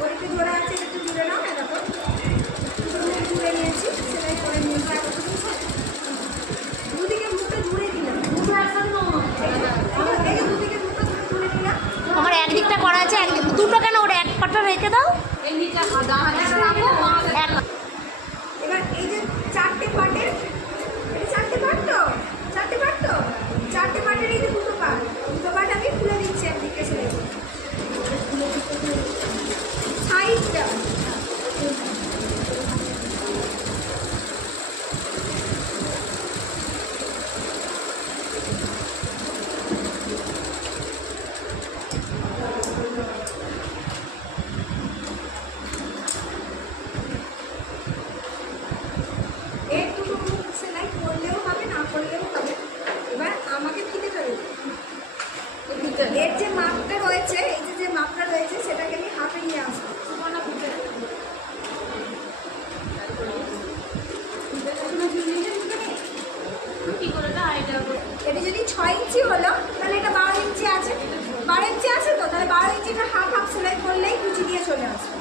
ওর একটু জোড়া আছে, একটু জুড়ে নাও। দেখো জুড়ে নিয়েছি, সেলাই করে নিয়েছি। দুদিকে মুখটা জুড়ে দিলাম, এই যে দুদিকে মুখটা জুড়ে দিলাম। আমার একদিকটা করা আছে, একদিক দুটো কেন, ওটা এক পাটটা রেখে দাও। এবার এই যে চারটে পাটের, এটা চারটে পাট তো, চারটে পাট তো, চারটে পাটের এই যে দুটো পাট আমি খুলে দিচ্ছি একদিকে সেলাই করে। সাইডটা সেলাই করলেও হবে, না করলেও হবে। এবার আমাকে ফিতেটা দেবো। এর যে মাপটা রয়েছে, এই যে মাপটা রয়েছে, সেটাকে আমি হাতে নিয়ে আসবো। এটা যদি 6 ইঞ্চি হলো, তাহলে এটা 12 ইঞ্চি আছে। 12 ইঞ্চি আছে তো, তাহলে 12 ইঞ্চিটা হাফ হাফ সেলাই করলেই কুচি দিয়ে চলে আসবে।